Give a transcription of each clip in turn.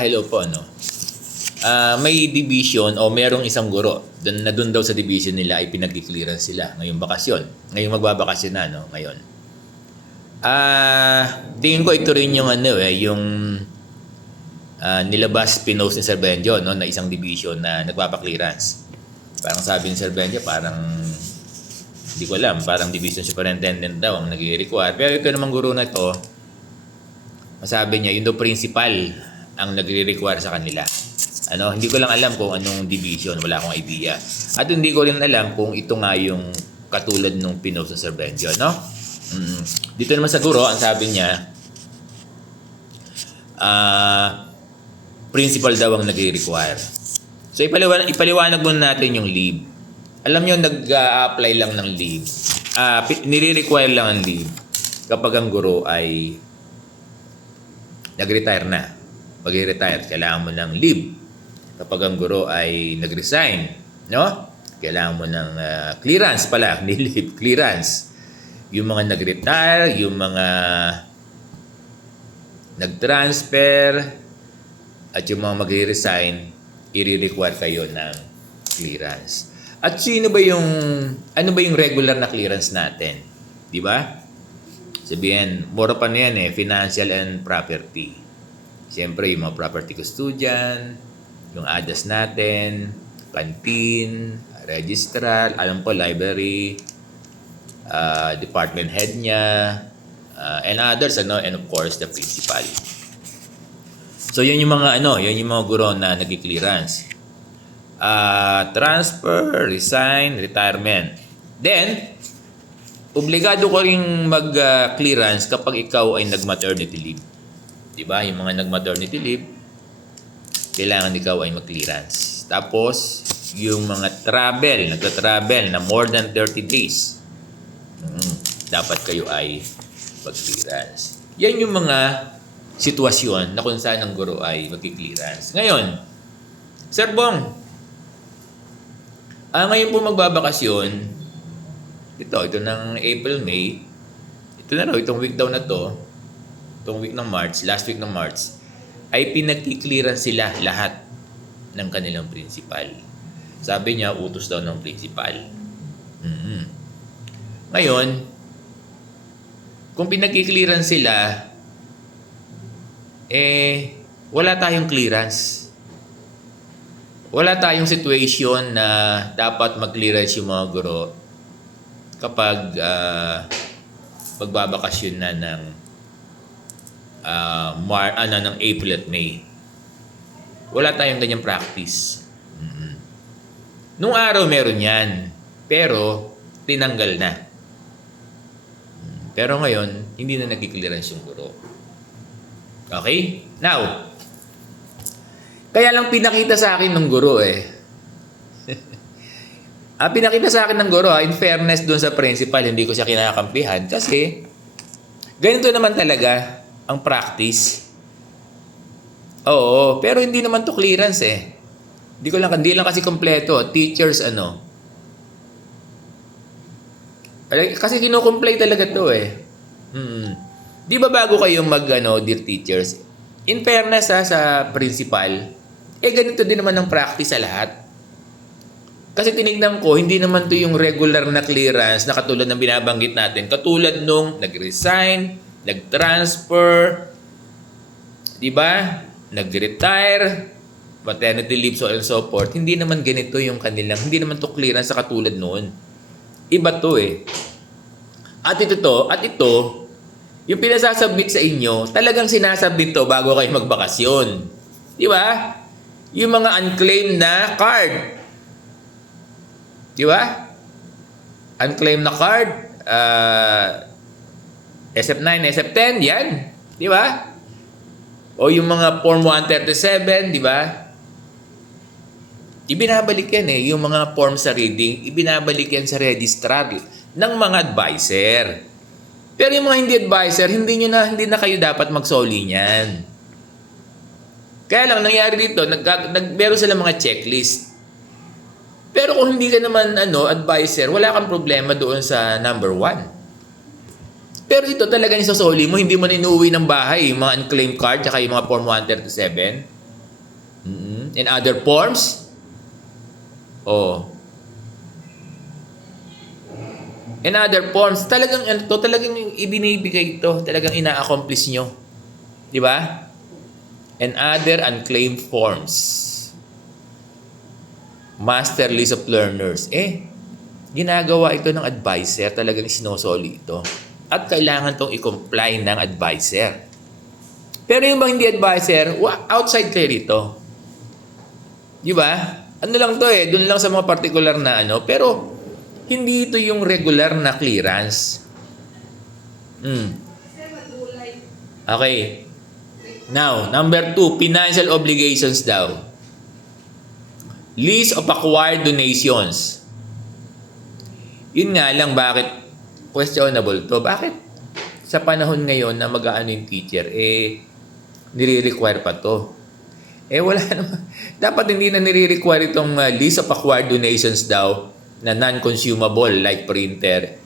Hello po, ano. May division o merong isang guro doon daw sa division nila ay pinag-clearance sila ngayong bakasyon. Ngayong magbabakasyon na, no, ngayon. Tingin ko ito rin yung yung nilabas pinost ni Sir Benjo, no, na isang division na nagpapa-clearance. Parang sabi ni Sir Benjo, parang hindi ko alam, parang division superintendent daw ang nag-require. Pero ito namang guro na ito, masabi niya, yung daw principal ang nagre-require sa kanila. Hindi ko lang alam kung anong division, wala akong idea. At hindi ko rin alam kung ito nga yung katulad nung pinost sa Sir Benjo, no? Dito naman sa guro, ang sabi niya, principal daw ang nagre-require. So ipaliwanag muna natin yung leave. Alam niyo, nag-a-apply lang ng leave. Nire-require lang ang leave kapag ang guro ay nag-retire na. Pag i-retire, kailangan mo ng leave. Kapag ang guro ay nag-resign, no? Kailangan mo ng clearance pala, hindi leave, clearance. Yung mga nag-retire, yung mga nag-transfer, at yung mga mag-resign, i-require kayo ng clearance. At ano ba yung regular na clearance natin? Di ba? Sabihin, more pa na yan financial and property. Siyempre, yung mga property custodian, yung ADAS natin, canteen, registrar, alam ko, library, department head niya, and others, and of course, the principal. So, yun yung mga, yun yung mga guro na nag-clearance. Transfer, resign, retirement. Then, obligado ko ring mag-clearance kapag ikaw ay nag-maternity leave. Diba? Yung mga nag-maternity leave, kailangan ikaw ay mag-clearance. Tapos, yung mga nagta-travel na more than 30 days, dapat kayo ay mag-clearance. Yan yung mga sitwasyon na kung saan ang guro ay mag-clearance. Ngayon, Sir Bong, ngayon po magbabakasyon, ito ng April, May, ito na raw, itong week daw na to, itong week ng March, last week ng March, ay pinag-clearance sila lahat ng kanilang principal. Sabi niya, utos daw ng principal. Ngayon, kung pinag-clearance sila, wala tayong clearance. Wala tayong situation na dapat mag-clearance yung mga guro kapag magbabakasyon na ng ng April at May. Wala tayong ganyang practice. Nung araw meron yan, pero tinanggal na. Pero ngayon, hindi na nag-clearance yung guro. Okay? Now, kaya lang pinakita sa akin ng guro pinakita sa akin ng guro in fairness doon sa principal, hindi ko siya kinakampihan kasi ganito naman talaga ang practice. Oo, pero hindi naman to clearance hindi lang kasi kompleto. Teachers kasi kino-comply talaga to Di ba bago kayong dear teachers, in fairness sa principal, ganito din naman ang practice sa lahat. Kasi tinignan ko, hindi naman to yung regular na clearance na katulad ng binabanggit natin. Katulad nung nag-resign, nag-transfer, di ba? Nag-retire, maternity leave, so and so forth. Hindi naman ganito yung kanilang, hindi naman to clearance sa katulad noon. Iba to At ito, yung pinasasubmit sa inyo, talagang sinasubmit to bago kayo magbakasyon. Di ba? Yung mga unclaimed na card. Di ba? Unclaimed na card, SF9, SF10, yan. Di ba? O yung mga Form 137, di ba? Ibinabalik yan yung mga form sa reading, ibinabalik yan sa registrar ng mga advisor. Pero yung mga hindi advisor, hindi na kayo dapat magsoli niyan. Kaya lang, nangyari dito, meron sila mga checklist. Pero kung hindi ka naman advisor, wala kang problema doon sa number 1. Pero ito talaga isosoli mo, hindi mo na inuwi ng bahay yung mga unclaimed card, tsaka yung mga Form 137. In other forms, oh. In other forms, talagang ano to, talagang ibinibigay ito, talagang ina-accomplish nyo. Di ba? And other unclaimed forms. Master list of learners. Ginagawa ito ng advisor, talagang sinosoli ito. At kailangan tong i-comply ng advisor. Pero yung bang hindi advisor, outside kayo rito. Di ba? Ano lang to doon lang sa mga particular na ano, pero hindi ito yung regular na clearance. Okay. Now, number 2, financial obligations daw. List of acquired donations. Yun nga lang, bakit questionable to? Bakit sa panahon ngayon na mag-aano yung teacher, nire-require pa to? Wala naman. Dapat hindi na nire-require itong list of acquired donations daw na non-consumable like printer.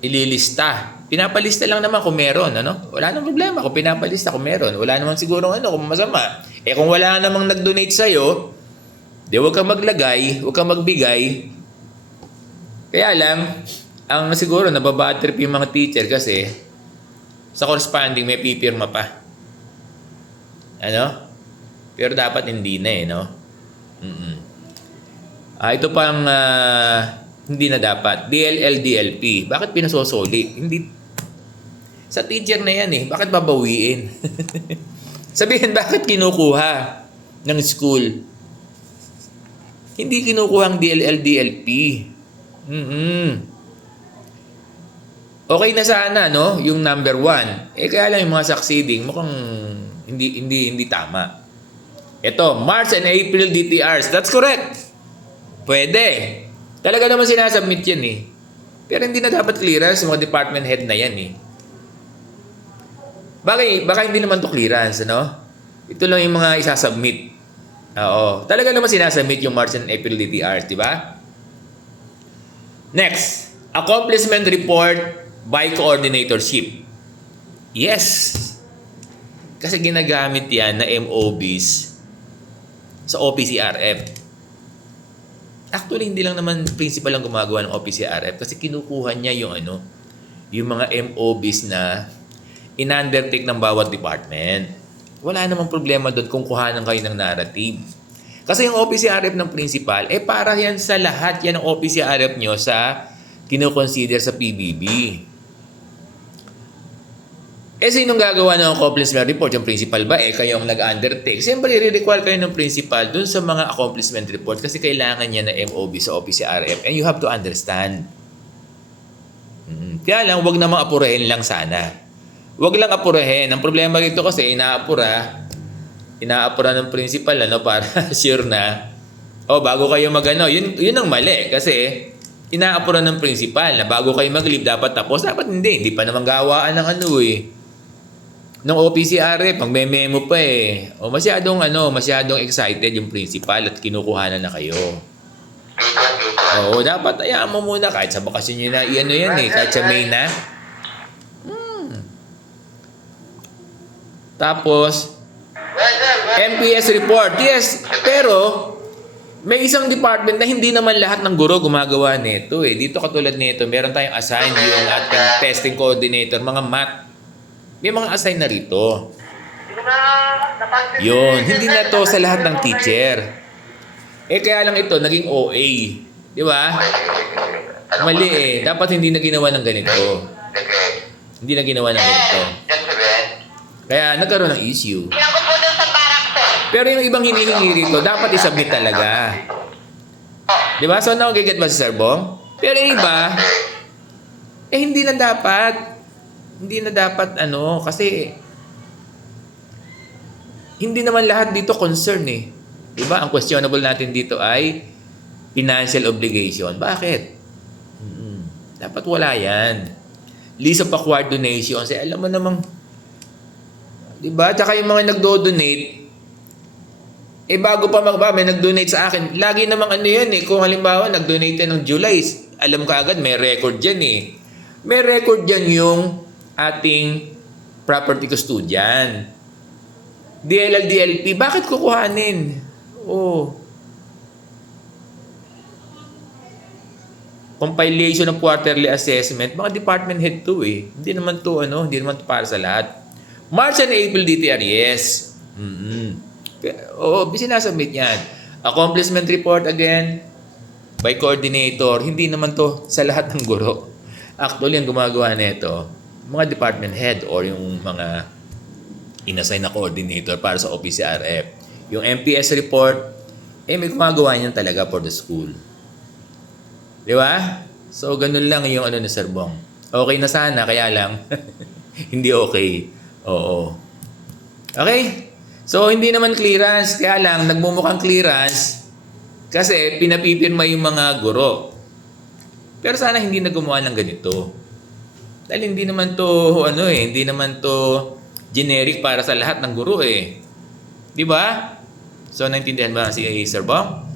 Ililista. Pinapalista lang naman kung meron, ano? Wala namang problema kung pinapalista kung meron. Wala namang siguro kung masama. Kung wala namang nag-donate sa'yo, di huwag kang maglagay, huwag kang magbigay. Kaya lang, ang siguro nababad trip yung mga teacher kasi sa corresponding may pipirma pa. Ano? Pero dapat hindi na no? Ito pang hindi na dapat. DLL, DLP. Bakit pinasosoli? Hindi. Sa teacher na yan Bakit babawiin? Sabihin, bakit kinukuha ng school? Hindi kinukuha ang DLL, DLP. Okay na sana, no? Yung number 1. Kaya lang yung mga succeeding, mukhang hindi tama. Ito, March and April DTRs. That's correct. Pwede. Talaga naman sinasubmit yan Pero hindi na dapat clearance mga department head na yan Baka hindi naman to clearance, ano? Ito lang yung mga isasubmit. Oo. Talaga naman sinasubmit yung March and April DTRs, di ba? Next, accomplishment report by coordinatorship. Yes. Kasi ginagamit yan na MOBs sa OPCRF. Actually, hindi lang naman principal ang gumagawa ng OPCRF kasi kinukuha niya yung mga MOBs na in-undertake ng bawat department. Wala namang problema doon kung kuhanan kayo ng narrative. Kasi yung OPCRF ng principal, para yan sa lahat yan ng OPCRF nyo sa kinoconsider sa PBB. Sinong gagawa ng accomplishment report? Yung principal ba? Kayo ang nag-undertake. Siyempre, i-require kayo ng principal dun sa mga accomplishment report kasi kailangan niya na MOB sa OPCRF and you have to understand. Kaya lang, wag namang apurahin lang sana. Wag lang apurahin. Ang problema dito kasi, inaapura ng principal para sure na bago kayo yun ang mali kasi inaapura ng principal na bago kayo mag-leave dapat tapos. Dapat hindi pa naman gawaan ng ng OPCRF, magme-memo pa masyadong excited yung principal at kinukuhanan na kayo. Dapat ayaan mo muna kahit sa bakasyon nyo na kahit sa May na. Tapos, MPS report. Yes, pero may isang department na hindi naman lahat ng guro gumagawa nito Dito katulad nito, meron tayong assigned yung ating testing coordinator, mga math. May mga assign na rito. Yun, hindi na to sa lahat ng teacher. Kaya lang ito, naging OA. Di ba? Mali Dapat hindi na ginawa ng ganito. Hindi na ginawa ng ganito. Kaya nagkaroon ng issue. Pero yung ibang hinihingi rito, dapat isubmit talaga. Di ba? So, nag-get ba si Sir Bong? Pero iba, hindi na dapat. Hindi na dapat kasi hindi naman lahat dito concern Diba? Ang questionable natin dito ay financial obligation. Bakit? Dapat wala yan. List of acquired donations. Alam mo namang, diba? Tsaka yung mga nagdo-donate, bago pa may nag-donate sa akin. Lagi namang yan Kung halimbawa nag-donate ng July, alam ka agad, may record dyan May record dyan yung ating property custodian. DLL, DLP, bakit kukuhanin? Oh. Compilation ng quarterly assessment, mga department head to eh. Hindi naman to para sa lahat. March and April DTR, yes. Oo, sinasubmit yan. Accomplishment report again, by coordinator, hindi naman to sa lahat ng guro. Actually, ang gumagawa nito, mga department head or yung mga inassign na coordinator para sa OPCRF. Yung MPS report, may gumagawa niyan talaga for the school. Di ba? So, ganun lang yung ni Sir Bong. Okay na sana, kaya lang, hindi okay. Oo. Okay? So, hindi naman clearance, kaya lang, nagmumukhang clearance kasi pinapipirma yung mga guro. Pero sana hindi na gumawa ng ganito. Dahil hindi naman to, hindi naman to generic para sa lahat ng guro eh. Di ba? So, naintindihan ba si Sir Bong?